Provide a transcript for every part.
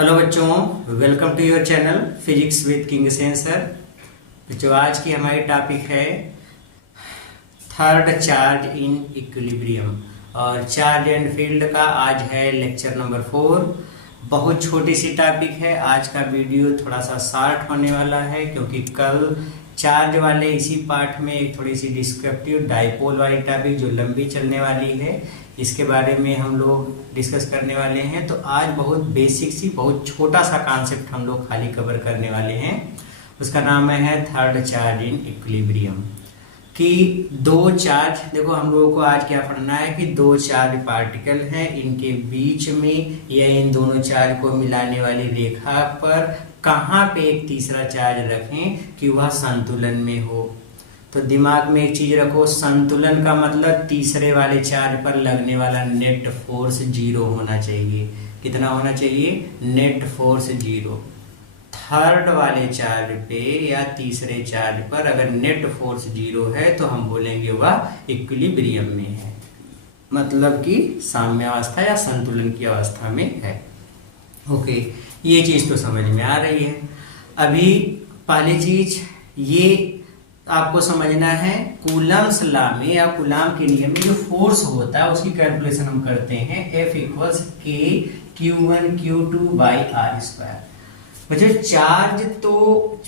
Hello बच्चों, welcome to your channel physics with King Sensor. बच्चों, आज की हमारी टॉपिक है थर्ड चार्ज इन इक्विलिब्रियम और चार्ज एंड फील्ड का आज है लेक्चर नंबर 4। बहुत छोटी सी टॉपिक है। आज का वीडियो थोड़ा सा शॉर्ट होने वाला है क्योंकि कल चार्ज वाले इसी पार्ट में एक थोड़ी सी डिस्क्रिप्टिव डाइपोल वाली टॉपिक जो लंबी चलने वाली है, इसके बारे में हम लोग डिस्कस करने वाले हैं। तो आज बहुत बेसिक सी, बहुत छोटा सा कॉन्सेप्ट हम लोग खाली कवर करने वाले हैं। उसका नाम है थर्ड चार्ज इन इक्विलिब्रियम। कि दो चार्ज, देखो हम लोगों को आज क्या पढ़ना है कि दो चार्ज पार्टिकल हैं, इनके बीच में या इन दोनों चार्ज को मिलाने वाली रेखा पर कहाँ पे एक तीसरा चार्ज रखें कि वह संतुलन में हो। तो दिमाग में एक चीज रखो, संतुलन का मतलब तीसरे वाले चार्ज पर लगने वाला नेट फोर्स 0 होना चाहिए। कितना होना चाहिए? Net force 0। थर्ड वाले चार्ज पे या तीसरे चार्ज पर अगर नेट फोर्स 0 है तो हम बोलेंगे वह इक्विलिब्रियम में है, मतलब कि साम्यावस्था या संतुलन की अवस्था में है। ओके, ये चीज तो समझ में आ रही है। अभी पहली चीज ये आपको समझना है, कूलम्स लॉ में या कूलम के नियम में जो फोर्स होता है उसकी कैलकुलेशन हम करते हैं F = K Q1 Q2 by R²। बच्चों, चार्ज तो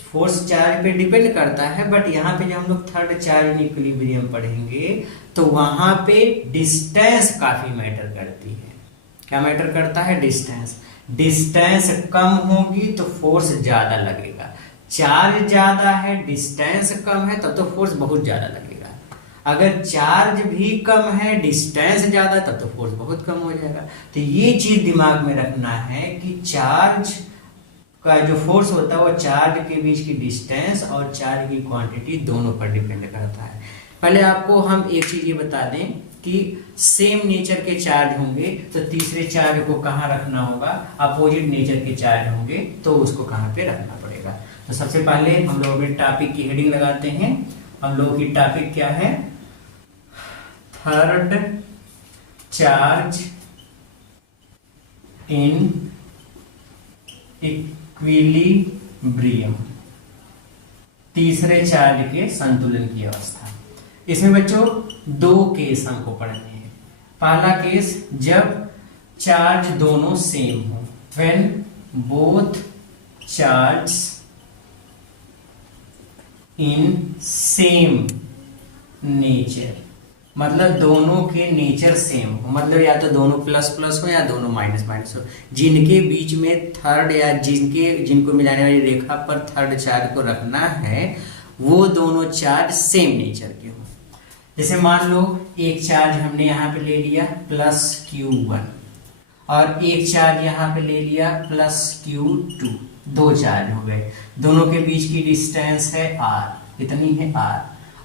फोर्स चार्ज पे डिपेंड करता है, बट यहाँ पे जब हम लोग थर्ड चार्ज इन इक्विलिब्रियम पढ़ेंगे तो वहां पे डिस्टेंस काफी मैटर करती है। क्या मैटर करता है? डिस्टेंस। डिस्टेंस कम होगी तो फोर्स ज्यादा लगेगा। चार्ज ज्यादा है, डिस्टेंस कम है, तब तो फोर्स बहुत ज्यादा लगेगा। अगर चार्ज भी कम है, डिस्टेंस ज्यादा, तब तो फोर्स बहुत कम हो जाएगा। तो ये चीज दिमाग में रखना है कि चार्ज का जो फोर्स होता है वो चार्ज के बीच की डिस्टेंस और चार्ज की क्वांटिटी दोनों पर डिपेंड करता है। पहले आपको हम एक चीज ये बता दें कि सेम नेचर के चार्ज होंगे तो तीसरे चार्ज को कहाँ रखना होगा, अपोजिट नेचर के चार्ज होंगे तो उसको कहाँ पे रखना पड़ेगा। तो सबसे पहले हम लोग अपने टॉपिक की हेडिंग लगाते हैं। हम लोगों की टॉपिक क्या है? थर्ड चार्ज इन इक्विलिब्रियम, तीसरे चार्ज के संतुलन की अवस्था। इसमें बच्चों दो केस हमको पढ़ने हैं। पहला केस जब चार्ज दोनों सेम हो, when both charge in same nature, मतलब दोनों के नेचर सेम हो, मतलब या तो दोनों प्लस प्लस हो या दोनों माइनस माइनस हो। जिनके बीच में थर्ड या जिनको मिलाने वाली रेखा पर थर्ड चार्ज को रखना है वो दोनों चार्ज सेम नेचर के हो। जैसे मान लो एक चार्ज हमने यहाँ पे ले लिया प्लस Q1 और एक चार्ज यहाँ पे ले लिया प्लस Q2, दो चार्ज हो गए। दोनों के बीच की डिस्टेंस है R, कितनी है R।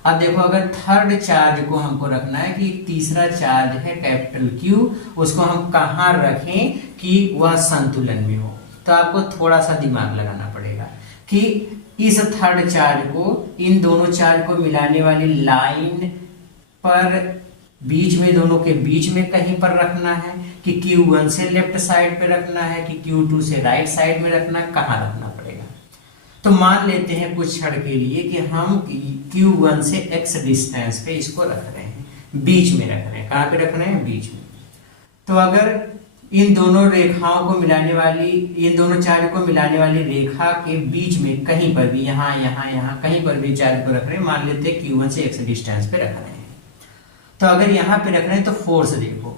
अब देखो, अगर थर्ड चार्ज को हमको रखना है कि तीसरा चार्ज है कैपिटल Q, उसको हम कहाँ रखें कि वह संतुलन में हो, तो आपको थोड़ा सा दिमाग लगाना पड़ेगा कि इस थर्ड चार्ज को इन दोनों चार्ज को मिलाने वाली लाइन पर बीच में, दोनों के बीच में कहीं पर रखना है कि Q1 से लेफ्ट साइड पे रखना है कि Q2 से राइट साइड में रखना है, कहाँ रखना पड़ेगा। तो मान लेते हैं कुछ क्षण के लिए कि हम Q1 से x डिस्टेंस पे इसको रख रहे हैं, बीच में रख रहे हैं। कहाँ पे रख रहे हैं? बीच में। तो अगर इन दोनों रेखाओं को मिलाने वाली, इन दोनों चार्ज को मिलाने वाली रेखा के बीच में कहीं पर भी, यहाँ यहाँ यहाँ कहीं पर भी चार्ज को रख रहे हैं, मान लेते हैं Q1 से x डिस्टेंस पे रख रहे हैं। तो अगर यहाँ पे रख रहे हैं तो फोर्स देखो,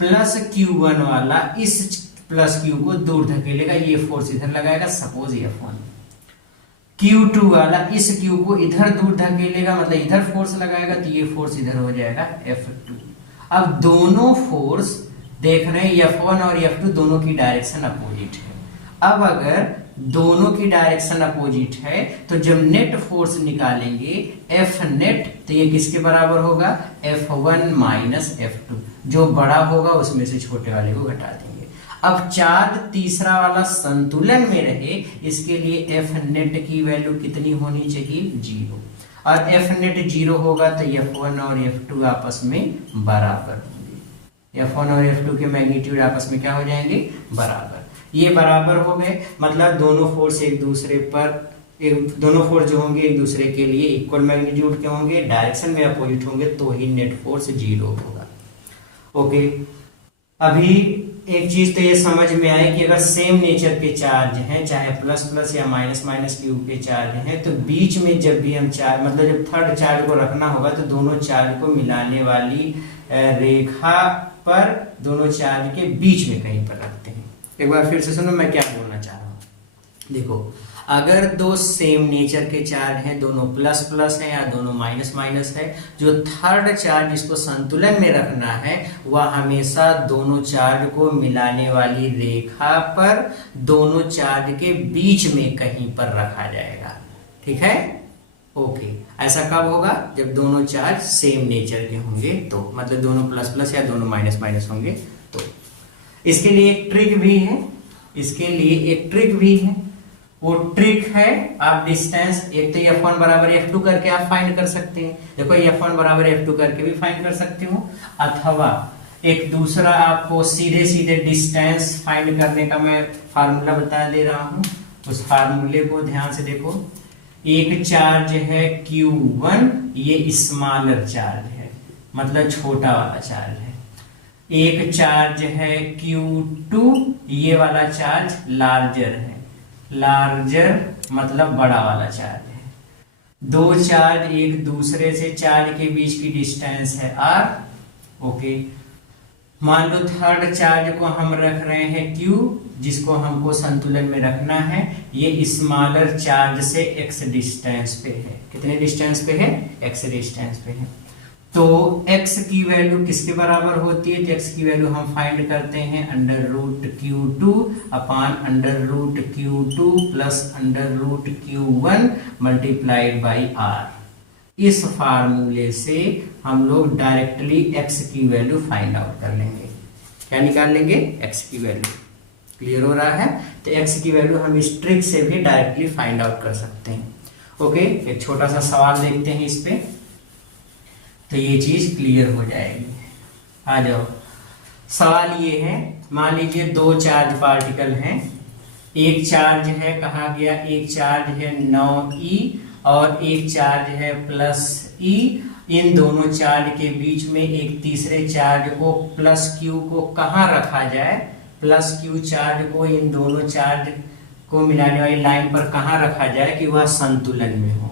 प्लस Q1 वाला इस प्लस Q को दूर धकेलेगा, ये फोर्स इधर लगाएगा, सपोज F1। Q2 वाला इस Q को इधर दूर धकेलेगा, मतलब इधर फोर्स लगाएगा, तो ये फोर्स इधर हो जाएगा F2। अब दोनों फोर्स देख रहे हैं, F1 और F2 दोनों की डायरेक्शन अपोजिट है। अब अगर दोनों की डायरेक्शन अपोजिट है तो जब नेट फोर्स निकालेंगे F नेट, तो ये किसके बराबर होगा? F1 minus F2। जो बड़ा होगा उसमें से छोटे वाले को घटा देंगे। अब चार्ज तीसरा वाला संतुलन में रहे, इसके लिए F नेट की वैल्यू कितनी होनी चाहिए? 0। और F नेट 0 होगा तो F1 और F2 आपस में बराबर होंगे। F1 और F2 के मैग्नीट्यूड आपस में क्या हो जाएंगे? बराबर। ये बराबर हो गए, मतलब दोनों फोर्स एक दूसरे पर दोनों फोर्स जो होंगे एक दूसरे के लिए इक्वल मैग्नीट्यूड के होंगे, डायरेक्शन में अपोजिट होंगे, तो ही नेट फोर्स 0 होगा। ओके, अभी एक चीज तो ये समझ में आए कि अगर सेम नेचर के चार्ज हैं, चाहे प्लस प्लस या माइनस माइनस क्यू के चार्ज हैं, तो बीच में जब भी हम चार्ज मतलब जब थर्ड चार्ज को रखना होगा तो दोनों चार्ज को मिलाने वाली रेखा पर दोनों चार्ज के बीच में कहीं पर रखते हैं। एक बार फिर से सुनो मैं क्या बोलना चाह रहा हूँ। देखो, अगर दो सेम नेचर के चार्ज हैं, दोनों प्लस प्लस है या दोनों माइनस माइनस है, जो थर्ड चार्ज जिसको संतुलन में रखना है वह हमेशा दोनों चार्ज को मिलाने वाली रेखा पर दोनों चार्ज के बीच में कहीं पर रखा जाएगा। ठीक है, ओके। ऐसा कब होगा? जब दोनों चार्ज सेम नेचर के होंगे, तो मतलब दोनों प्लस प्लस या दोनों माइनस माइनस होंगे। तो इसके लिए एक ट्रिक भी है, इसके लिए एक ट्रिक भी है। वो ट्रिक है, आप डिस्टेंस एक तो F1 बराबर F2 करके आप फाइंड कर सकते हैं। देखो, F1 बराबर F2 करके भी फाइंड कर सकते हो, अथवा एक दूसरा आपको सीधे सीधे डिस्टेंस फाइंड करने का मैं फार्मूला बता दे रहा हूं। उस फार्मूले को ध्यान से देखो। एक चार्ज है Q1, ये स्मॉलर चार्ज है, मतलब छोटा वाला चार्ज है। एक चार्ज है Q2, ये वाला चार्ज लार्जर है, लार्जर मतलब बड़ा वाला चार्ज है। दो चार्ज एक दूसरे से चार्ज के बीच की डिस्टेंस है r। ओके, मान लो थर्ड चार्ज को हम रख रहे हैं Q, जिसको हमको संतुलन में रखना है। ये स्मॉलर चार्ज से x डिस्टेंस पे है। कितने डिस्टेंस पे है? x डिस्टेंस पे है। तो x की वैल्यू किसके बराबर होती है? तो x की वैल्यू हम फाइंड करते हैं √Q2 upon √Q2 plus √Q1 multiplied by r। इस फार्मूले से हम लोग डायरेक्टली x की वैल्यू फाइंड आउट कर लेंगे। क्या निकाल लेंगे? x की वैल्यू। क्लियर हो रहा है? तो x की वैल्यू हम इस ट्रिक से भी डायरेक्टली फाइंड आउट कर सकते हैं। ओके, एक छोटा सा सवाल देखते हैं इस पे, तो ये चीज क्लियर हो जाएगी। आ जाओ, सवाल ये है, मान लीजिए दो चार्ज पार्टिकल हैं। एक चार्ज है, कहा गया एक चार्ज है 9e और एक चार्ज है +e। इन दोनों चार्ज के बीच में एक तीसरे चार्ज को +q को कहाँ रखा जाए? +q चार्ज को इन दोनों चार्ज को मिलाने वाली लाइन पर कहाँ रखा जाए कि वह संतुलन में हो।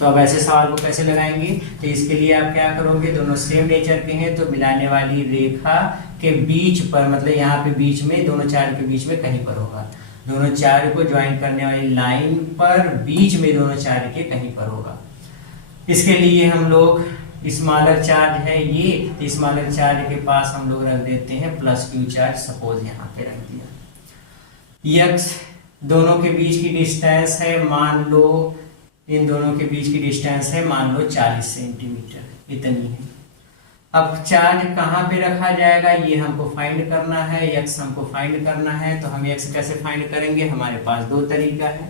तो अब ऐसे सवाल को कैसे लगाएंगे? तो इसके लिए आप क्या करोगे? दोनों सेम नेचर के हैं तो मिलाने वाली रेखा के बीच पर, मतलब यहाँ पे बीच में दोनों चार्ज के बीच में कहीं पर होगा। दोनों चार्ज को ज्वाइन करने वाली लाइन पर बीच में दोनों चार्ज के कहीं पर होगा। इसके लिए हम लोग स्मॉलर चार्ज है ये, स्मॉलर चार्ज के पास हम लोग रख देते हैं +q चार्ज। सपोज यहाँ पे रख दिया। x दोनों के बीच की डिस्टेंस है, मान लो इन दोनों के बीच की डिस्टेंस है मान लो 40 सेंटीमीटर, इतनी है। अब चार्ज कहाँ पे रखा जाएगा ये हमको फाइंड करना है, x हमको फाइंड करना है। तो हम x कैसे फाइंड करेंगे? हमारे पास दो तरीका है।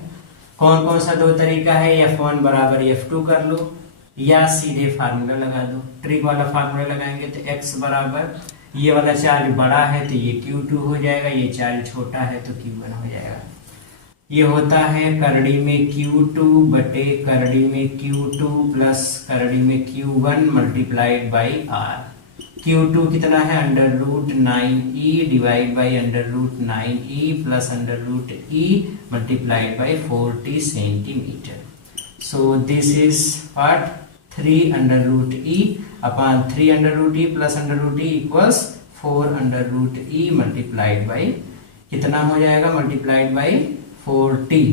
कौन कौन सा दो तरीका है? F1 बराबर F2 कर लो या सीधे फार्मूला लगा दो। ट्रिक वाला फार्मूला लगाएंगे तो x बराबर, ये वाला चार्ज बड़ा है तो ये Q2 हो जाएगा, ये चार्ज छोटा है तो Q1 हो जाएगा। ये होता है करड़ी में Q2 बटे करड़ी में Q2 प्लस करड़ी में Q1 multiplied by R। Q2 कितना है? √9e divide by √9e plus √e multiplied by 40 centimetre. So this is what? 3√e upon 3√e plus √e equals 4√e multiplied by कितना हो जाएगा? मल्टीप्लाइड बाई 40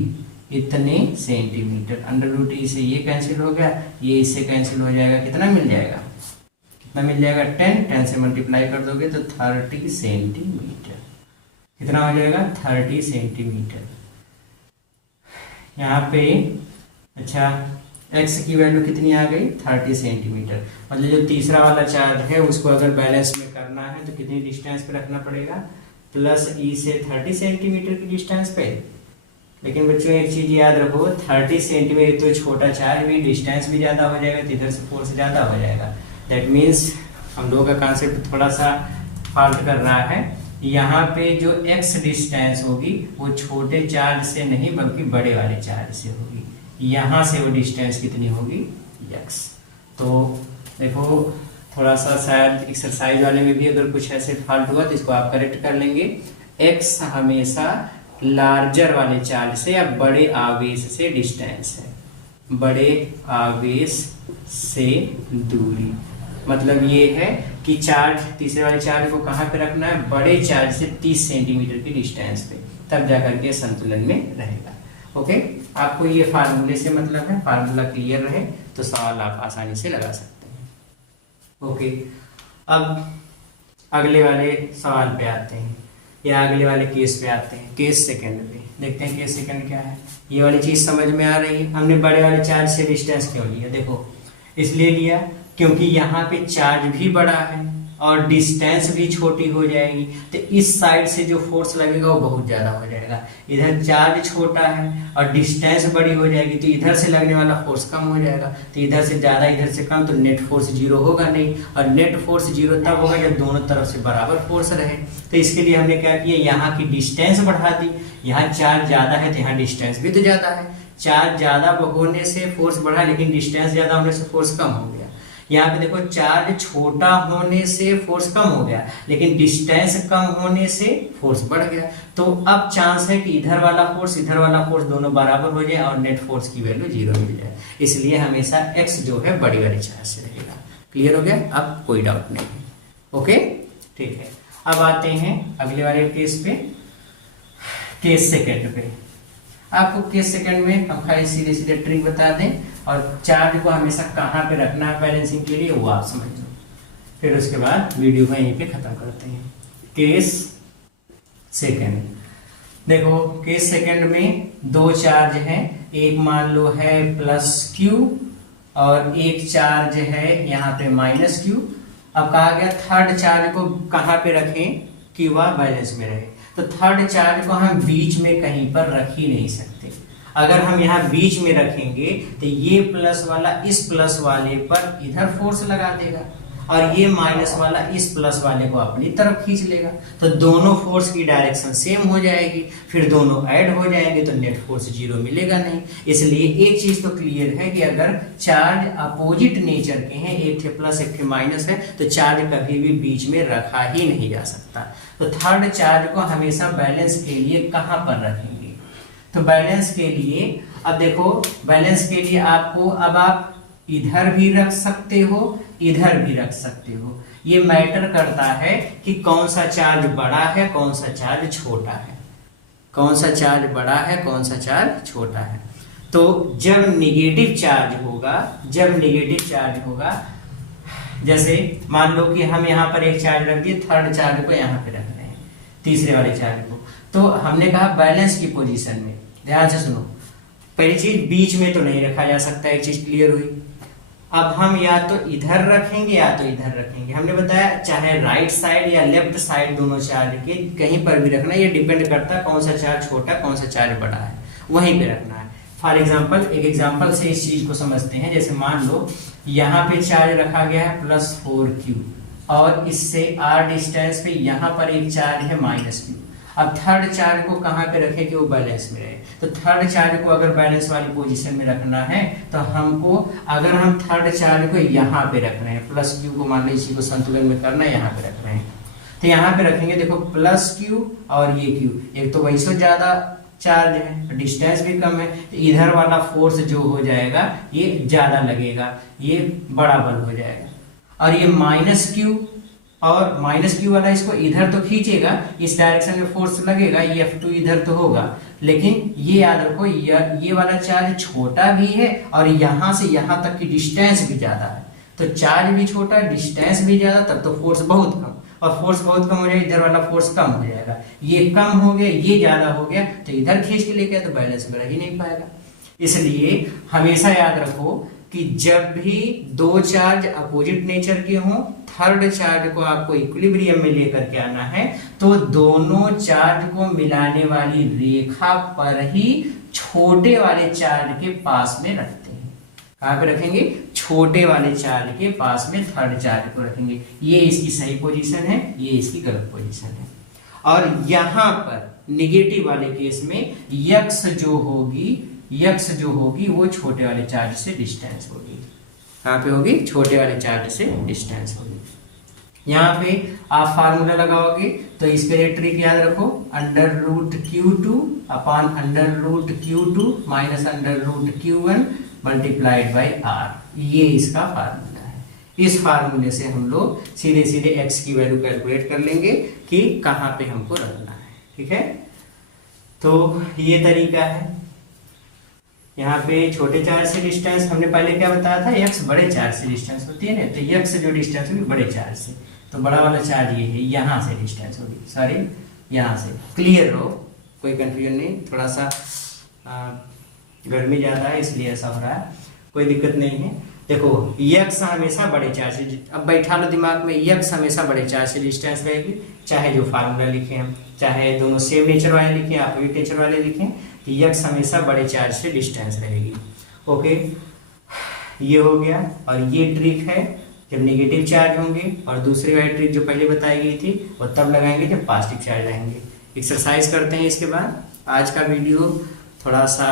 इतने centimetre. √e से ये cancel हो गया, ये इससे कैंसिल हो जाएगा। कितना मिल जाएगा? कितना मिल जाएगा? 10 से मल्टीप्लाई कर दोगे तो 30 सेंटीमीटर। कितना हो जाएगा? 30 सेंटीमीटर। यहाँ पे अच्छा x की वैल्यू कितनी आ गई? 30 सेंटीमीटर। मतलब जो तीसरा वाला चार्ज है उसको अगर बैलेंस में करना है तो कितनी डिस्टेंस पे रखना पड़ेगा? +e से 30 सेंटीमीटर की डिस्टेंस पे। लेकिन बच्चों एक चीज याद रखो, 30 सेंटीमीटर तो छोटा चार्ज भी, डिस्टेंस भी ज्यादा हो जाएगा, तो इधर से फोर्स ज्यादा हो जाएगा। दैट मीन्स हम लोगों का कॉन्सेप्ट थोड़ा सा फॉल्ट कर रहा है। यहाँ पे जो x डिस्टेंस होगी वो छोटे चार्ज से नहीं बल्कि बड़े वाले चार्ज से होगी। यहाँ से वो डिस्टेंस कितनी होगी, x। तो देखो थोड़ा सा शायद एक्सरसाइज वाले में भी अगर कुछ ऐसे फॉल्ट हुआ तो इसको आप करेक्ट कर लेंगे। x हमेशा लार्जर वाले चार्ज से या बड़े आवेश से डिस्टेंस है, बड़े आवेश से दूरी। मतलब ये है कि चार्ज, तीसरे वाले चार्ज को कहाँ पे रखना है, बड़े चार्ज से 30 सेंटीमीटर की डिस्टेंस पे, तब जाकर के संतुलन में रहेगा। ओके, आपको ये फार्मूले से मतलब है, फार्मूला क्लियर रहे तो सवाल आप आसानी से लगा सकते हैं। ओके, अब अगले वाले सवाल पे आते हैं या अगले वाले केस पे आते हैं, केस सेकंड पे। देखते हैं केस सेकंड क्या है। ये वाली चीज समझ में आ रही है। हमने बड़े वाले चार्ज से डिस्टेंस क्यों लिया, देखो इसलिए लिया क्योंकि यहाँ पे चार्ज भी बड़ा है और डिस्टेंस भी छोटी हो जाएगी, तो इस साइड से जो फोर्स लगेगा वो बहुत ज्यादा हो जाएगा। इधर चार्ज छोटा है और डिस्टेंस बड़ी हो जाएगी तो इधर से लगने वाला फोर्स कम हो जाएगा, तो इधर से ज्यादा इधर से कम, तो नेट फोर्स जीरो होगा नहीं। और नेट फोर्स जीरो तब होगा जब दोनों तरफ से बराबर फोर्स रहे। तो इसके लिए हमने क्या किया, यहाँ की डिस्टेंस बढ़ा दी। यहाँ चार्ज ज्यादा है तो यहाँ डिस्टेंस भी तो ज्यादा है। चार्ज ज्यादा होने से फोर्स बढ़ा लेकिन डिस्टेंस ज्यादा होने से फोर्स कम हो गया। यहाँ पे देखो चार्ज छोटा होने से फोर्स कम हो गया लेकिन डिस्टेंस कम होने से फोर्स बढ़ गया। तो अब चांस है कि इधर वाला फोर्स दोनों बराबर हो जाए और नेट फोर्स की वैल्यू जीरो मिल जाए। इसलिए हमेशा x जो है बड़ी वाली चार्ज से रहेगा। क्लियर हो गया, अब कोई डाउट नहीं है। ओके, ठीक है। अब आते हैं अगले वाले केस पे, केस सेकंड पे। आपको केस सेकंड में हम खाली सीधे सीधे ट्रिक बता दें और चार्ज को हमेशा कहाँ पे रखना है बैलेंसिंग के लिए वो आप समझ लो, फिर उसके बाद वीडियो को यहीं पे खत्म करते हैं। केस सेकंड, देखो केस सेकंड में दो चार्ज हैं, एक मान लो है +q और एक चार्ज है यहाँ पे -q। अब कहा गया थर्ड चार्ज को कहाँ पे रखें कि वह बैलेंस में रहे, तो थर्ड चार्ज को हम बीच में कहीं पर रख ही नहीं सकते। अगर हम यहाँ बीच में रखेंगे तो ये प्लस वाला इस प्लस वाले पर इधर फोर्स लगा देगा और ये माइनस वाला इस प्लस वाले को अपनी तरफ खींच लेगा, तो दोनों फोर्स की डायरेक्शन सेम हो जाएगी, फिर दोनों ऐड हो जाएंगे तो नेट फोर्स जीरो मिलेगा नहीं। इसलिए एक चीज तो क्लियर है कि अगर चार्ज अपोजिट नेचर के हैं, एक थे प्लस एक थे माइनस है, तो चार्ज कभी भी बीच में रखा ही नहीं जा सकता। तो थर्ड चार्ज को हमेशा बैलेंस के लिए कहाँ पर रखेंगे, तो बैलेंस के लिए अब देखो बैलेंस के लिए आपको अब आप इधर भी रख सकते हो इधर भी रख सकते हो। ये मैटर करता है कि कौन सा चार्ज बड़ा है कौन सा चार्ज छोटा है, कौन सा चार्ज बड़ा है कौन सा चार्ज छोटा है। तो जब निगेटिव चार्ज होगा, जैसे मान लो कि हम यहाँ पर एक चार्ज रख दिए, थर्ड चार्ज को यहाँ पे रख रहे हैं, तीसरे वाले चार्ज को, तो हमने कहा बैलेंस की पोजीशन में। ध्यान से सुनो, पहली चीज बीच में तो नहीं रखा जा सकता, एक चीज क्लियर हुई। अब हम या तो इधर रखेंगे या तो इधर रखेंगे। हमने बताया चाहे राइट साइड या लेफ्ट साइड दोनों चार्ज के कहीं पर भी रखना, ये डिपेंड करता है कौन सा चार्ज छोटा कौन सा चार्ज बड़ा है, वहीं पे रखना है। फॉर एग्जाम्पल, एक एग्जाम्पल से इस चीज को समझते हैं। जैसे मान लो यहाँ पे चार्ज रखा गया है +4q और इससे r डिस्टेंस पे यहाँ पर एक चार्ज है -q। अब थर्ड चार्ज को कहाँ पे रखें कि वो बैलेंस में रहे, तो थर्ड चार्ज को अगर बैलेंस वाली पोजीशन में रखना है तो हमको, अगर हम थर्ड चार्ज को यहाँ पे रख रहे हैं, +q को मान लो इसी को संतुलन में करना है, यहाँ पे रख रहे हैं, तो यहाँ पे रखेंगे। देखो +q और ये q, एक तो वैसे ज्यादा चार्ज है, डिस्टेंस भी कम है, तो इधर वाला फोर्स जो हो जाएगा ये ज्यादा लगेगा, ये बड़ा बल हो जाएगा। और ये -q और -q वाला इसको इधर तो खींचेगा, इस डायरेक्शन में फोर्स लगेगा, ये F2 इधर तो होगा, लेकिन ये याद रखो ये वाला चार्ज छोटा भी है और यहाँ से यहाँ तक की डिस्टेंस भी ज्यादा है। तो चार्ज भी छोटा डिस्टेंस भी ज्यादा, तब तो फोर्स बहुत कम, और फोर्स बहुत कम हो जाएगा, इधर वाला फोर्स कम हो जाएगा। ये कम हो गया ये ज्यादा हो गया तो इधर खींच के लेके तो बैलेंस में रह ही नहीं पाएगा। इसलिए हमेशा याद रखो कि जब भी दो चार्ज अपोजिट नेचर के हों, थर्ड चार्ज को आपको इक्विलिब्रियम में लेकर के आना है, तो दोनों चार्ज को मिलाने वाली रेखा पर ही छोटे वाले चार्ज के पास में रखते हैं। कहाँ पे रखेंगे, छोटे वाले चार्ज के पास में थर्ड चार्ज को रखेंगे। ये इसकी सही पोजीशन है, ये इसकी गलत पोजीशन है। और यहाँ पर निगेटिव वाले केस में यक्स जो होगी वो छोटे वाले चार्ज से डिस्टेंस होगी। यहाँ पे होगी छोटे वाले चार्ज से डिस्टेंस होगी। यहाँ पे आप फार्मूला लगाओगे तो इसके लिए ट्रिक याद रखो, √Q2 upon √Q2 minus √Q1 multiplied by R, ये इसका फार्मूला है। इस फार्मूले से हम लोग सीधे सीधे x की वैल्यू कैलकुलेट कर लेंगे कि कहाँ पे हमको रखना है। ठीक है, तो ये तरीका है। यहाँ पे छोटे चार्ज से डिस्टेंस हमने पहले क्या बताया था, x बड़े चार्ज से डिस्टेंस होती है ना, तो x जो डिस्टेंस होगी बड़े चार्ज से, तो बड़ा वाला चार्ज ये है, यहाँ से डिस्टेंस होगी, सॉरी यहाँ से। क्लियर रहो, कोई कंफ्यूजन नहीं। थोड़ा सा गर्मी ज़्यादा है इसलिए ऐसा हो रहा है, कोई दिक्कत नहीं है। देखो x हमेशा बड़े चार्ज से, अब बैठा लो दिमाग में, x हमेशा बड़े चार्ज से डिस्टेंस रहेगी, चाहे जो फार्मूला लिखे हम, चाहे दोनों सेम नेचर वाले लिखें अपोजिट नेचर वाले लिखें, तो x हमेशा बड़े चार्ज से डिस्टेंस रहेगी। ओके, ये हो गया। और ये ट्रिक है जब नेगेटिव चार्ज होंगे, और दूसरी वाली ट्रिक जो पहले बताई गई थी वो तब लगाएंगे जब पॉजिटिव चार्ज रहेंगे। एक्सरसाइज करते हैं इसके बाद। आज का वीडियो थोड़ा सा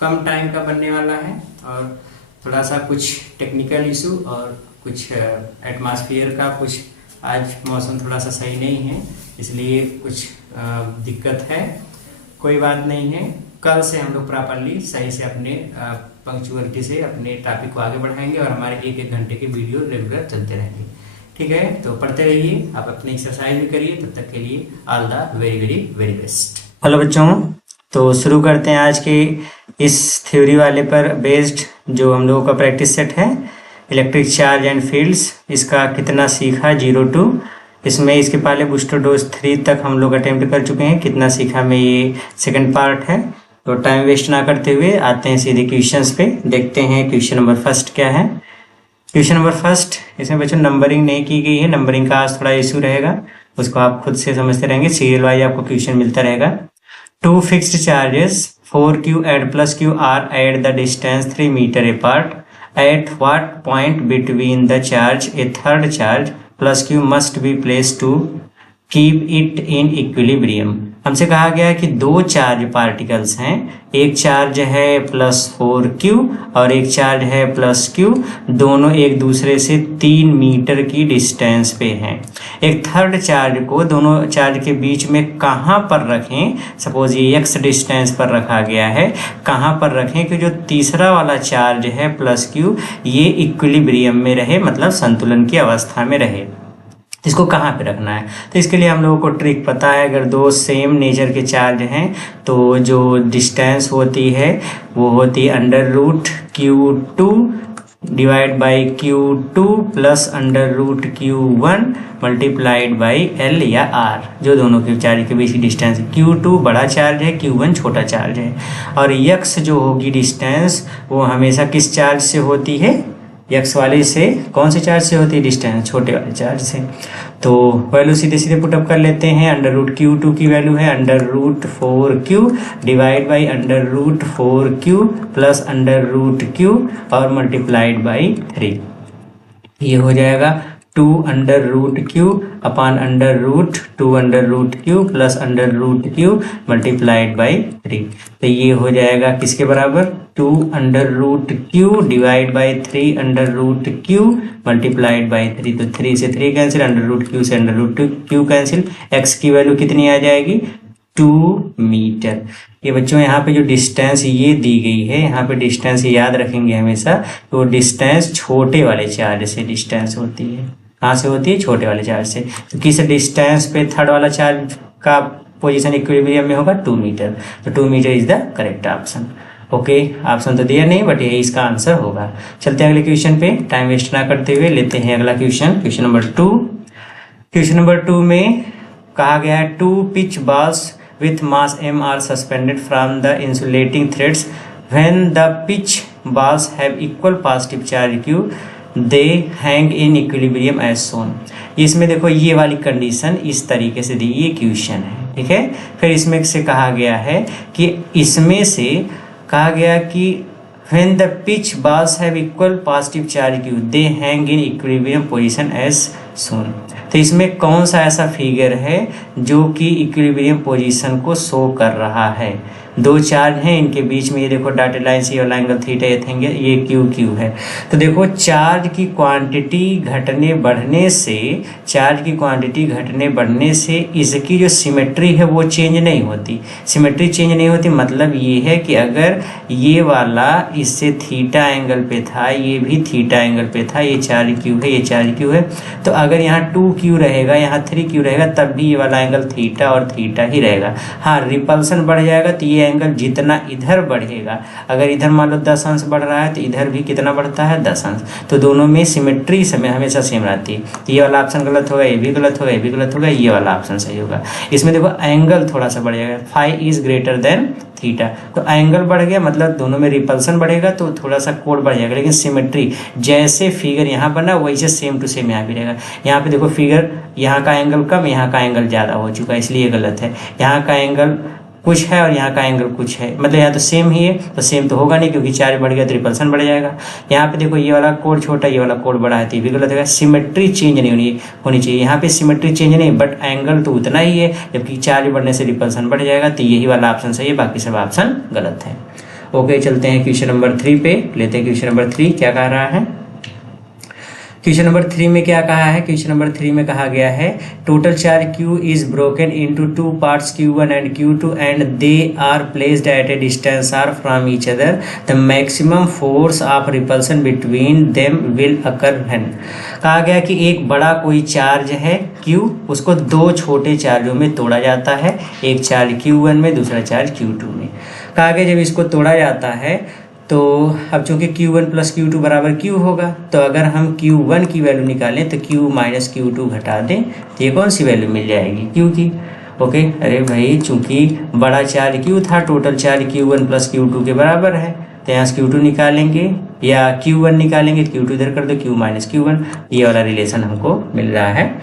कम टाइम का बनने वाला है, और थोड़ा सा कुछ टेक्निकल इशू और कुछ एटमॉस्फेयर का, कुछ आज मौसम थोड़ा सा सही नहीं है इसलिए कुछ दिक्कत है। कोई बात नहीं है, कल से हम लोग प्रॉपरली सही से अपने पंक्चुअलिटी से अपने टॉपिक को आगे बढ़ाएंगे और हमारे 1-1 घंटे के वीडियो रेगुलर चलते रहेंगे। ठीक है, तो पढ़ते रहिए, आप अपनी एक्सरसाइज भी करिए। तब तक के लिए all the very very very best. Hello बच्चों, तो शुरू करते हैं आज के इस थ्योरी वाले पर बेस्ड जो हम लोगों का प्रैक्टिस सेट है, इलेक्ट्रिक चार्ज एंड फील्ड्स। इसका कितना सीखा 0 to, इसमें इसके पहले बूस्टर डोज 3 तक हम लोग अटेम्प्ट कर चुके हैं। कितना सीखा में ये सेकंड पार्ट है। तो टाइम वेस्ट ना करते हुए आते हैं सीधे क्वेश्चंस पे। देखते हैं क्वेश्चन नंबर फर्स्ट क्या है। क्वेश्चन नंबर फर्स्ट, इसमें बच्चों नंबरिंग नहीं की गई है, नंबरिंग का आज थोड़ा इशू रहेगा, उसको आप खुद से समझते रहेंगे। सीरियल वाइज आपको क्वेश्चन मिलता रहेगा। 2 fixed charges 4q and plus q are at the distance 3 meter apart. At what point between the charge a third charge plus q must be placed to keep it in equilibrium? हमसे कहा गया है कि 2 charge particles हैं, एक charge है +4q और एक चार्ज है +q, दोनों एक दूसरे से 3 मीटर की डिस्टेंस पे हैं। एक थर्ड चार्ज को दोनों चार्ज के बीच में कहाँ पर रखें, सपोज ये x डिस्टेंस पर रखा गया है, कहाँ पर रखें कि जो तीसरा वाला चार्ज है +q ये इक्विलिब्रियम में रहे, मतलब संतुलन की अवस्था में रहे। इसको कहाँ पे रखना है, तो इसके लिए हम लोगों को ट्रिक पता है। अगर 2 सेम नेचर के चार्ज हैं तो जो डिस्टेंस होती है वो होती है √Q2 divide by Q2 plus √Q1 multiplied by L या R, जो दोनों के चार्ज के बीच की डिस्टेंस है। Q2 बड़ा चार्ज है, Q1 छोटा चार्ज है। और x जो होगी डिस्टेंस वो हमेशा किस चार्ज से होती है, x वाले से, कौन से चार्ज से होती है डिस्टेंस, छोटे वाले चार्ज से। तो वैल्यू सीधे सीधे पुटअप कर लेते हैं। √Q2 की वैल्यू है √4q divide by √4q plus √q और मल्टीप्लाइड बाई 3। ये हो जाएगा 2√q upon √2√q plus √q multiplied by 3। तो ये हो जाएगा किसके बराबर, 2√q divide by 3√q multiplied by 3। तो 3 से 3 कैंसिल, √q से √q कैंसिल, x की वैल्यू कितनी आ जाएगी 2 मीटर। ये बच्चों यहाँ पे जो डिस्टेंस ये दी गई है, यहाँ पे डिस्टेंस याद रखेंगे हमेशा, तो डिस्टेंस छोटे वाले चार्ज से डिस्टेंस होती है। कहाँ से होती है, छोटे वाले चार्ज से। तो किस डिस्टेंस पे थर्ड वाला चार्ज का पोजीशन इक्विलिब्रियम में होगा, 2 मीटर। तो 2 metre is the correct option. Okay, option तो दिया नहीं बट यही इसका आंसर होगा। चलते हैं अगले क्वेश्चन पे, टाइम वेस्ट ना करते हुए लेते हैं अगला question, question number 2। Question number 2 में कहा गया है 2 pitch balls with mass m are suspended from the insulating threads. When the pitch balls have equal positive charge q, they hang in equilibrium as shown. इसमें देखो ये वाली condition इस तरीके से दी, ये क्वेश्चन है, ठीक है। फिर इसमें से कहा गया है कि इसमें से कहा गया कि when the pitch balls have equal positive charge q, they hang in equilibrium position as शून्य। तो इसमें कौन सा ऐसा फिगर है जो कि इक्विलिब्रियम पोजीशन को शो कर रहा है? दो चार्ज हैं, इनके बीच में ये देखो डॉटेड लाइन से ये वाला एंगल थीटा देखेंगे, ये क्यू क्यू है। तो देखो चार्ज की क्वांटिटी घटने बढ़ने से इसकी जो सिमेट्री है वो चेंज नहीं होती। सिमेट्री चेंज नहीं होती मतलब ये है कि अगर ये वाला इससे थीटा एंगल पे था, ये भी थीटा एंगल पे था, ये चार्ज क्यू है, ये चार्ज क्यू है, तो अगर यहाँ 2q रहेगा, यहाँ 3q रहेगा, तब भी ये वाला एंगल थीटा और थीटा ही रहेगा। हाँ, रिपल्सन बढ़ जाएगा तो ये एंगल जितना इधर बढ़ेगा, अगर इधर मान लो 10 अंश बढ़ रहा है तो इधर भी कितना बढ़ता है 10 अंश। तो दोनों में सिमेट्री समय हमेशा सेम रहती है। तो ये वाला ऑप्शन गलत होगा, ये भी गलत होगा, ये भी गलत होगा, ये वाला ऑप्शन सही होगा। इसमें देखो एंगल थोड़ा सा बढ़ जाएगा, phi is greater than theta, तो एंगल बढ़ गया मतलब दोनों में रिपल्सन बढ़ेगा तो थोड़ा सा कोण बढ़ जाएगा, लेकिन सिमेट्री जैसे फिगर यहाँ बना वैसे सेम टू सेम यहाँ भी रहेगा। यहाँ पे देखो फिगर, यहाँ का एंगल कम, यहाँ का एंगल ज़्यादा हो चुका है, इसलिए गलत है। यहाँ का एंगल कुछ है और यहाँ का एंगल कुछ है, मतलब यहाँ तो सेम ही है, तो सेम तो होगा नहीं क्योंकि चार्ज बढ़ गया तो रिपल्सन बढ़ जाएगा। यहाँ पे देखो ये वाला कोण छोटा, ये वाला कोण बड़ा है, तो ये भी गलत है। सिमेट्री चेंज नहीं होनी चाहिए, यहाँ पे सिमेट्री चेंज नहीं, बट एंगल तो उतना ही है, जबकि चार्ज बढ़ने से रिपल्सन बढ़ जाएगा, तो यही वाला ऑप्शन सही है, बाकी सब ऑप्शन गलत है। ओके, चलते हैं क्वेश्चन नंबर 3 पे, लेते हैं क्वेश्चन नंबर 3 क्या कह रहा है। क्वेश्चन नंबर 3 में क्या कहा है? क्वेश्चन नंबर 3 में कहा गया है total charge Q is broken into 2 parts Q1 and Q2 and they are placed at a distance r from each other, the maximum force of repulsion between them will occur when. कहा गया कि एक बड़ा कोई charge है Q, उसको दो छोटे चार्जों में तोड़ा जाता है, एक चार्ज Q1 में, दूसरा चार्ज Q2 में। कहा गया जब इसको तोड़ा जाता है तो अब चूंकि Q1 प्लस Q2 बराबर Q होगा, तो अगर हम Q1 की वैल्यू निकालें तो Q माइनस Q2 घटा दें तो ये कौन सी वैल्यू मिल जाएगी? Q की। ओके, अरे भाई चूंकि बड़ा चार्ज Q था, total charge Q1 plus Q2 के बराबर है, तो यहाँ से Q2 निकालेंगे या Q1 निकालेंगे, Q2 इधर कर दो, Q माइनस Q1, ये वाला रिलेशन हमको मिल रहा है।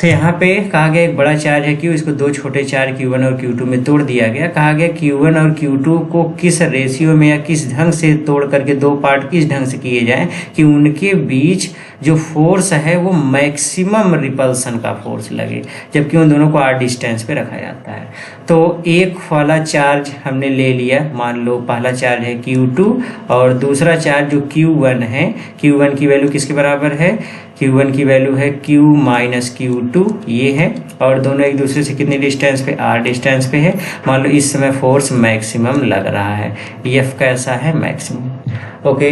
तो यहाँ पे कहा गया एक बड़ा चार्ज है Q, इसको दो छोटे चार्ज Q1 और Q2 में तोड़ दिया गया। कहा गया Q1 और Q2 को किस रेशियो में या किस ढंग से तोड़ करके दो पार्ट किस ढंग से किए जाएं कि उनके बीच जो फोर्स है वो मैक्सिमम रिपल्सन का फोर्स लगे, जबकि उन दोनों को r डिस्टेंस पे रखा जाता है। तो एक वाला चार्ज हमने ले लिया, मान लो पहला चार्ज है Q2 और दूसरा चार्ज जो Q1 है, Q1 की वैल्यू किसके बराबर है? Q1 की वैल्यू है Q माइनस Q2, ये है, और दोनों एक दूसरे से कितने डिस्टेंस पे? r डिस्टेंस पे है। मान लो इस समय फोर्स मैक्सिमम लग रहा है, F कैसा है? मैक्सिमम। ओके,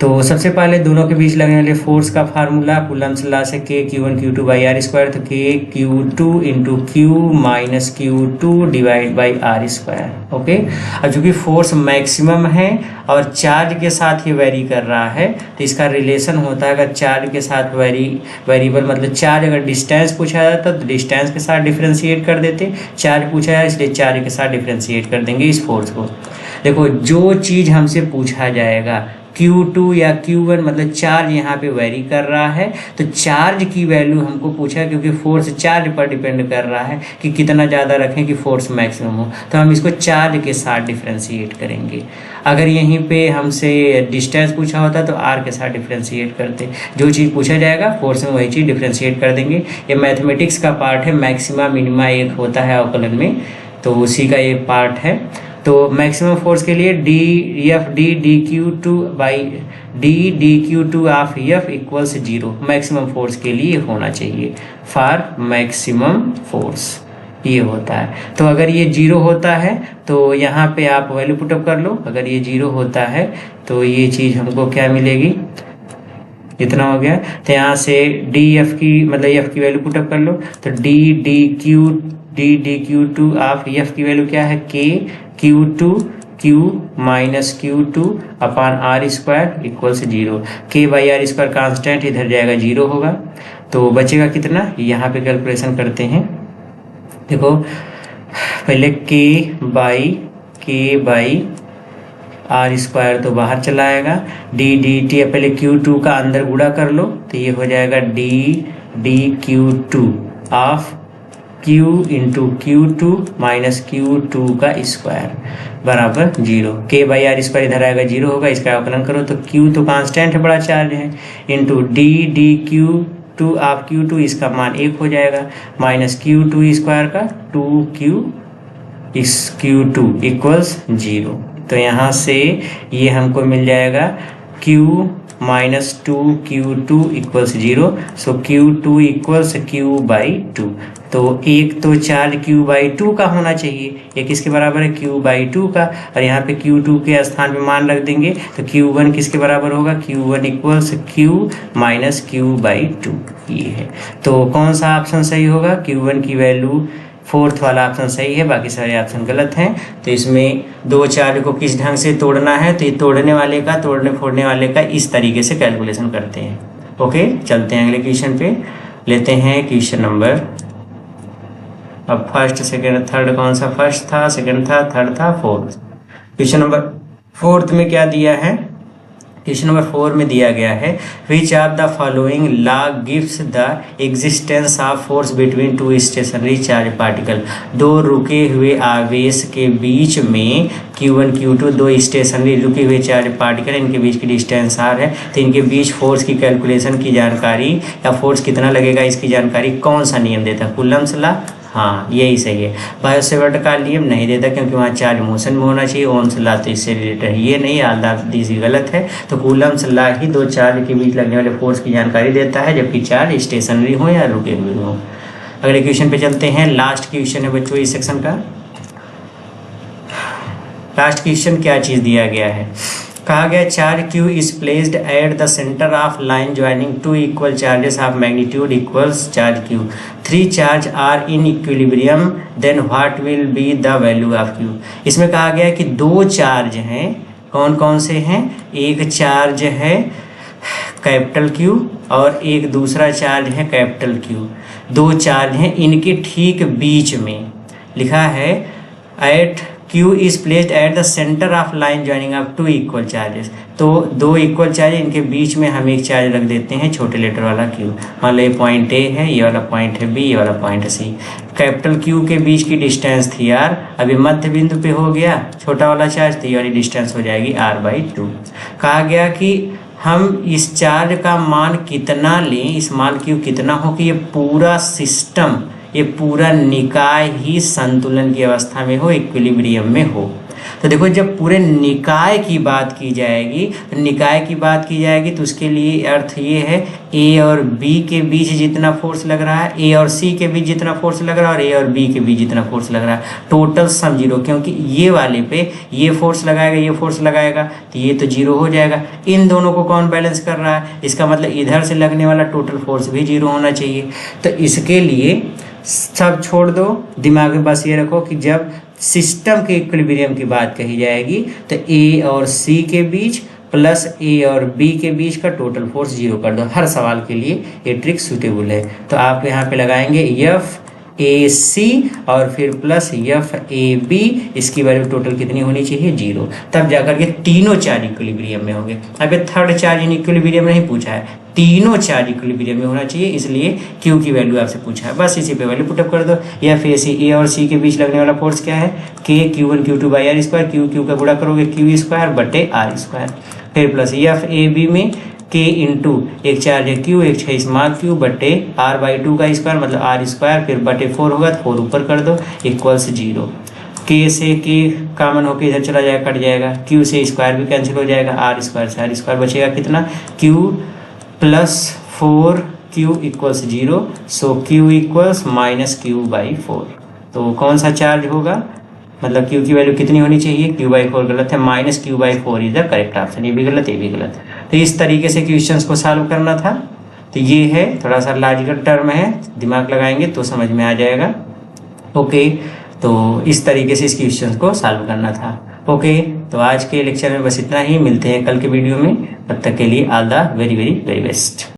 तो सबसे पहले दोनों के बीच लगने वाले फोर्स का फार्मूला कूलम्स लॉ से K Q1 Q2 by R square, तो K Q2 into Q minus Q2 divide by R square. Okay, अब चूंकि फोर्स मैक्सिमम है और चार्ज के साथ ही वेरी कर रहा है, तो इसका रिलेशन होता है, अगर चार्ज के साथ वेरिएबल मतलब चार्ज अगर डिस्टेंस पूछा जाता तो डिस्टेंस के साथ डिफ्रेंशिएट कर देते, चार्ज पूछा जाए इसलिए चार्ज के साथ डिफ्रेंशिएट कर देंगे इस फोर्स को। देखो जो चीज़ हमसे पूछा जाएगा Q2 या Q1 मतलब चार्ज यहाँ पे वेरी कर रहा है, तो चार्ज की वैल्यू हमको पूछा क्योंकि फोर्स चार्ज पर डिपेंड कर रहा है कि कितना ज़्यादा रखें कि फोर्स मैक्सिमम हो, तो हम इसको चार्ज के साथ डिफ्रेंशिएट करेंगे। अगर यहीं पे हमसे डिस्टेंस पूछा होता तो r के साथ डिफ्रेंशिएट करते, जो चीज़ पूछा जाएगा फोर्स में वही चीज़ डिफ्रेंशिएट कर देंगे। ये मैथमेटिक्स का पार्ट है, मैक्सिमा मिनिमा एक होता है अवकलन में, तो उसी का ये पार्ट है। तो मैक्सिमम फोर्स के लिए dQ2 by dQ2 of F equals 0 maximum force के लिए होना चाहिए फॉर मैक्सिमम फोर्स, ये होता है। तो अगर ये 0 होता है तो यहाँ पे आप वैल्यू पुटअप कर लो, अगर ये 0 होता है तो ये चीज़ हमको क्या मिलेगी? इतना हो गया। तो यहाँ से dF की मतलब F की वैल्यू पुटअप कर लो, तो dQ2 ऑफ F की वैल्यू क्या है? K Q2 Q minus Q2 upon R square equals 0। K by R square constant इधर जाएगा 0 होगा, तो बचेगा कितना? यहाँ पे कैलकुलेशन करते हैं। देखो पहले K बाई आर स्क्वायर तो बाहर चला आएगा, dt पहले Q2 का अंदर गुणा कर लो तो ये हो जाएगा dQ2 of Q into Q2 minus Q2 का स्क्वायर बराबर 0। K बाई आर स्क्वायर इधर आएगा 0 होगा, इसका अवकलन करो तो Q तो कांस्टेंट है, बड़ा चार्ज है, इंटू dQ 2 ऑफ Q2 इसका मान 1 हो जाएगा, माइनस Q2 स्क्वायर का 2Q Q2 इक्वल्स 0। तो यहाँ से ये हमको मिल जाएगा Q माइनस 2Q2 इक्वल्स 0। सो Q2 इक्वल्स Q/2। तो एक तो चार्ज Q/2 का होना चाहिए, ये किसके बराबर है Q/2 का, और यहाँ पे Q2 के स्थान पे मान रख देंगे तो Q1 किसके बराबर होगा, Q1 equals Q minus Q/2 ये है। तो कौन सा ऑप्शन सही होगा, Q1 की वैल्यू फोर्थ वाला ऑप्शन सही है, बाकी सारे ऑप्शन गलत हैं। तो इसमें दो चार्ज को किस ढंग से तोड़ना है, तो ये तोड़ने फोड़ने वाले का इस तरीके से कैलकुलेशन करते हैं। ओके, चलते हैं अगले क्वेश्चन पे, लेते हैं क्वेश्चन नंबर, अब फर्स्ट सेकेंड थर्ड कौन सा, फर्स्ट था, सेकेंड था, थर्ड था, फोर्थ। क्वेश्चन नंबर फोर्थ में क्या दिया है, क्वेश्चन नंबर 4 में दिया गया है which of the following law gives the existence of force between two stationary charge particle. दो रुके हुए आवेश के बीच में Q1 Q2 दो स्टेशनरी रुके हुए चार्ज पार्टिकल, इनके बीच की डिस्टेंस r है, तो इनके बीच फोर्स की कैलकुलेशन की जानकारी या फोर्स कितना लगेगा इसकी जानकारी कौन सा नियम देता है, कूलम्स लॉ। हाँ, यही सही है। बायो-सेवर्ट का नियम नहीं देता क्योंकि वहाँ चार्ज मोशन में होना चाहिए, ओम्स लॉ तो इससे रिलेटेड है, ये नहीं, आधा दिस गलत है। तो कूलम्स लॉ ही दो चार्ज के बीच लगने वाले फोर्स की जानकारी देता है, जबकि चार्ज स्टेशनरी हो या रुके हुए हो। अगले क्वेश्चन पे चलते हैं, लास्ट क्वेश्चन है बच्चों इस सेक्शन का। लास्ट क्वेश्चन क्या चीज़ दिया गया है, कहा गया charge Q is placed at the centre of line joining two equal charges of magnitude equals charge Q। 3 charge are in equilibrium, then what will be the value of Q। इसमें कहा गया कि दो चार्ज हैं, कौन कौन से हैं, एक चार्ज है कैपिटल Q और एक दूसरा चार्ज है कैपिटल Q। दो चार्ज हैं, इनके ठीक बीच में लिखा है at Q is placed at the centre of line joining of two equal charges. तो दो इक्वल चार्ज, इनके बीच में हम एक चार्ज रख देते हैं छोटे लेटर वाला Q। मान लो ये पॉइंट A है, ये वाला पॉइंट है B, ये वाला पॉइंट है C। कैपिटल Q के बीच की डिस्टेंस थी R, अभी मध्य बिंदु पे हो गया छोटा वाला चार्ज, तो ये वाली डिस्टेंस हो जाएगी R/2। कहा गया कि हम इस चार्ज का मान कितना लें, इस मान Q कितना हो कि ये पूरा सिस्टम, ये पूरा निकाय ही संतुलन की अवस्था में हो, इक्विलिब्रियम में हो। तो देखो जब पूरे निकाय की बात की जाएगी, तो निकाय की बात की जाएगी तो उसके लिए अर्थ ये है A और B के बीच जितना फोर्स लग रहा है, A और C के बीच जितना फोर्स लग रहा है, और A और B के बीच जितना फोर्स लग रहा है, टोटल सम 0, क्योंकि ये वाले पे ये फोर्स लगाएगा, ये फोर्स लगाएगा, तो ये तो 0 हो जाएगा। इन दोनों को कौन बैलेंस कर रहा है, इसका मतलब इधर से लगने वाला टोटल फोर्स भी 0 होना चाहिए। तो इसके लिए सब छोड़ दो, दिमाग में बस ये रखो कि जब सिस्टम के इक्विलिब्रियम की बात कही जाएगी तो A और C के बीच प्लस A और B के बीच का टोटल फोर्स 0 कर दो। हर सवाल के लिए ये ट्रिक सूटेबल है। तो आप यहाँ पे लगाएंगे FAC और फिर प्लस FAB, इसकी वैल्यू टोटल कितनी होनी चाहिए 0, तब जाकर के तीनों चार्ज इक्विलिब्रियम में होंगे। अभी थर्ड चार्ज इन इक्विलिब्रियम नहीं पूछा है, तीनों चार्ज इक्विलिब्रियम में होना चाहिए, इसलिए Q की वैल्यू आपसे पूछा है, बस इसी पे वैल्यू पुटअप कर दो। FAC A और C के बीच लगने वाला फोर्स क्या है, K Q1 Q2/r², Q का गुणा करोगे Q²/r², फिर प्लस FAB में K इंटू एक चार्ज है Q, एक है स्मॉल Q बटे R/2 का स्क्वायर मतलब R², फिर बटे 4 होगा तो 4 ऊपर कर दो इक्वल्स 0। K से K कॉमन होकर इधर चला जाएगा, कट जाएगा, Q से स्क्वायर भी कैंसिल हो जाएगा, R² से R² बचेगा कितना, Q प्लस 4Q इक्वल्स 0। सो Q इक्वल्स माइनस Q/4। तो कौन सा चार्ज होगा, मतलब Q की वैल्यू कितनी होनी चाहिए, Q/4 गलत है, minus Q/4 is the correct option. ये भी गलत, ये भी गलत। तो इस तरीके से क्वेश्चंस को सॉल्व करना था। तो ये है, थोड़ा सा लॉजिकल टर्म है, दिमाग लगाएंगे तो समझ में आ जाएगा। ओके, तो इस तरीके से इस क्वेश्चन को सॉल्व करना था। ओके, तो आज के लेक्चर में बस इतना ही, मिलते हैं कल के वीडियो में, तब तक के लिए all the very very very best.